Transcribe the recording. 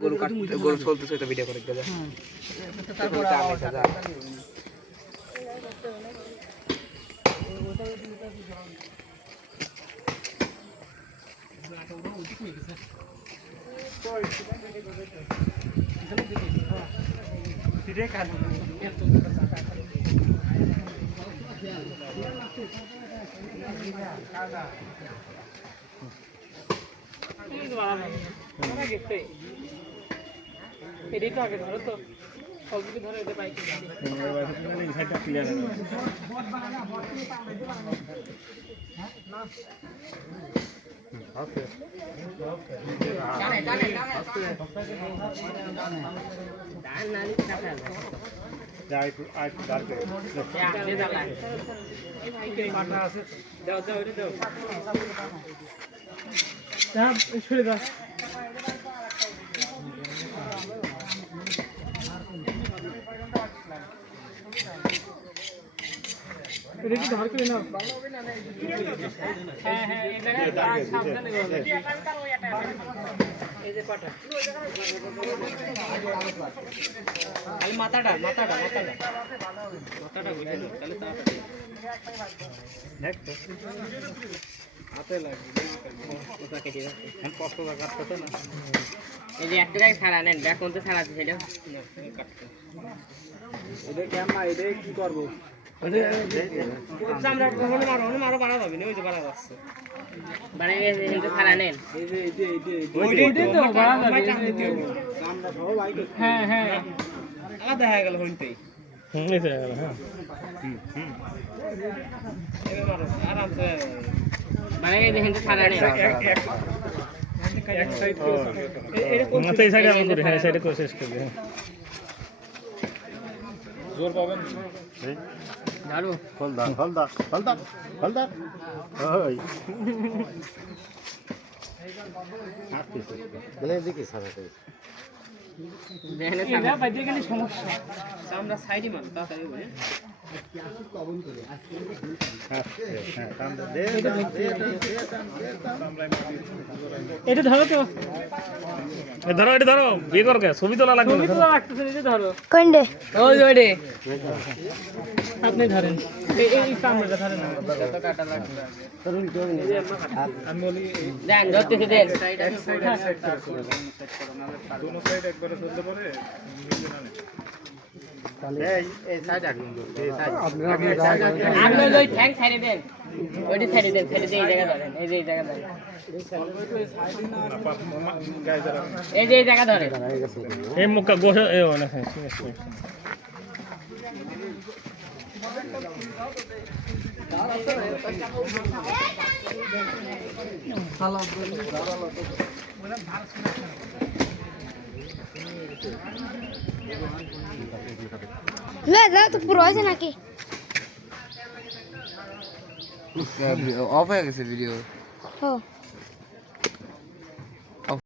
গরু চলতেছে তো ভিডিও করে দাদা তারপর এটাই তো আগে ধরো তো সবদিকে ধরে এটা বাইকে ছুড়ে দাও রেডি ধর করে নাও হ্যাঁ হ্যাঁ এই জায়গায় সাবধানে গো এই যে পাটা আই মাথাটা বুঝে নাও তাহলে দেখ তো হাতে লাগবে ওটা কেটে দাও এখন কষ্ট কাটতে না এই যে একটা জায়গায় ছাড়া নেন ব্যাক কোনতে ছাড়াতে সেটা কাটতে এটা ক্যামেরা এটা কি করব চামড়া কখনো মারো বাড়া যাবে না ওই যে বাড়া যাচ্ছে বাড়া গেছে কিন্তু ছাড়া নেন ওইটাই তো বাড়া যাবে চামড়া সহ ভাই হ্যাঁ হ্যাঁ আলাদা হয়ে গেল হইতেই এই তো গেল হ্যাঁ এবার মারো আরাম করে বাড়া গেছে কিন্তু ছাড়া নেন এক সাইড এরকম এই সাইডে আমরা করি হ্যাঁ সাইডে কোশিশ করি জোর পাবেন ঝাড়ু হলদা ওই হাতে বলে দেখি সারা করে দেখলে সামনে বাইরে গেলে সমস্যা আমরা সাইডে মার তাড়াতাড়ি বলে এটা ধরো তো ধরো এটা ধরো বিয়ে করকে ছবি তোলা লাগবে ছবি তোলা লাগতেছে এটা ধরো কোনডে ওই ওইডে আপনি ধরেন এই কামড়টা ধরেন না কত কাটা লাগবে ধরুন জোর নি আমি বলি দেন ধরতেছি দেন সাইড দুটো সাইড একবারে চলতে পারে এই সাইড আগুন এই সাইড আপনি ওই ট্যাঙ্ক সাইডে দেন ওইটি সাইডে দেন এই জায়গা ধরেন এই যে এই জায়গা ধরেন এই যে এই জায়গা ধরেন এই মুখটা গোশ এই না তো পুরো আছে নাকি অফ হয়ে গেছে ভিডিও।